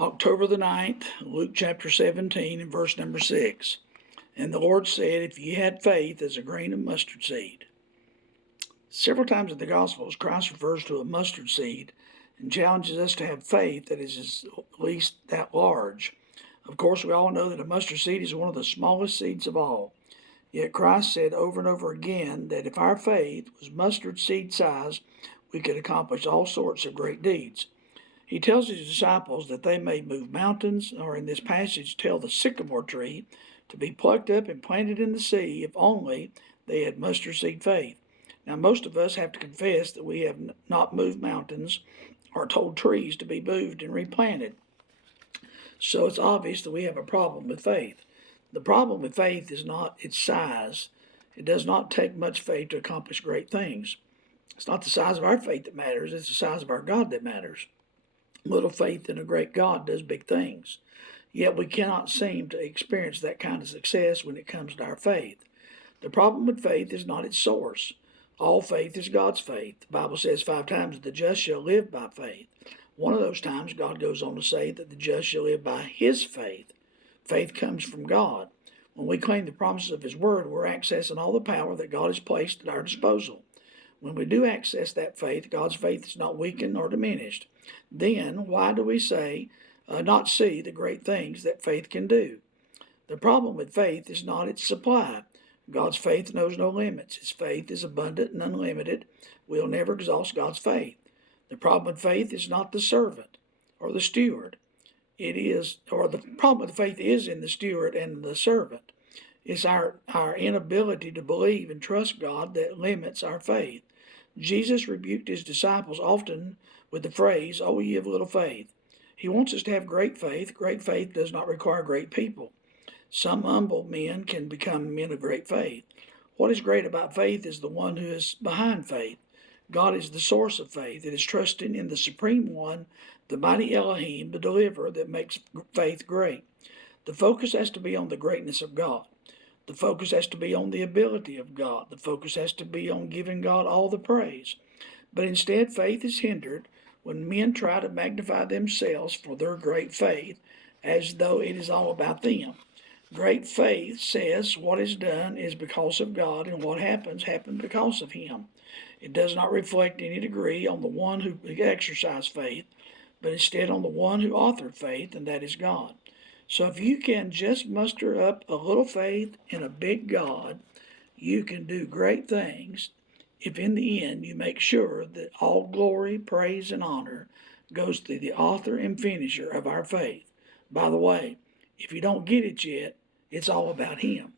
October the 9th, Luke chapter 17 and verse number 6. And the Lord said, if ye had faith as a grain of mustard seed. Several times in the Gospels, Christ refers to a mustard seed and challenges us to have faith that is at least that large. Of course, we all know that a mustard seed is one of the smallest seeds of all. Yet Christ said over and over again that if our faith was mustard seed size, we could accomplish all sorts of great deeds. He tells his disciples that they may move mountains, or in this passage tell the sycamore tree to be plucked up and planted in the sea if only they had mustard seed faith. Now, most of us have to confess that we have not moved mountains or told trees to be moved and replanted. So it's obvious that we have a problem with faith. The problem with faith is not its size. It does not take much faith to accomplish great things. It's not the size of our faith that matters, it's the size of our God that matters. Little faith in a great God does big things. Yet we cannot seem to experience that kind of success when it comes to our faith. The problem with faith is not its source. All faith is God's faith. The Bible says 5 times that the just shall live by faith. One of those times God goes on to say that the just shall live by his faith. Faith comes from God. When we claim the promises of his word, we're accessing all the power that God has placed at our disposal. When we do access that faith, God's faith is not weakened nor diminished. Then why do we not see the great things that faith can do? The problem with faith is not its supply. God's faith knows no limits. His faith is abundant and unlimited. We'll never exhaust God's faith. The problem with faith is not the servant or the steward. The problem with faith is in the steward and the servant. It's our inability to believe and trust God that limits our faith. Jesus rebuked his disciples often with the phrase, "Oh, ye of little faith." He wants us to have great faith. Great faith does not require great people. Some humble men can become men of great faith. What is great about faith is the one who is behind faith. God is the source of faith. It is trusting in the Supreme One, the mighty Elohim, the deliverer, that makes faith great. The focus has to be on the greatness of God. The focus has to be on the ability of God. The focus has to be on giving God all the praise. But instead, faith is hindered when men try to magnify themselves for their great faith as though it is all about them. Great faith says what is done is because of God, and what happened because of him. It does not reflect any degree on the one who exercised faith, but instead on the one who authored faith, and that is God. So if you can just muster up a little faith in a big God, you can do great things if in the end you make sure that all glory, praise, and honor goes to the author and finisher of our faith. By the way, if you don't get it yet, it's all about him.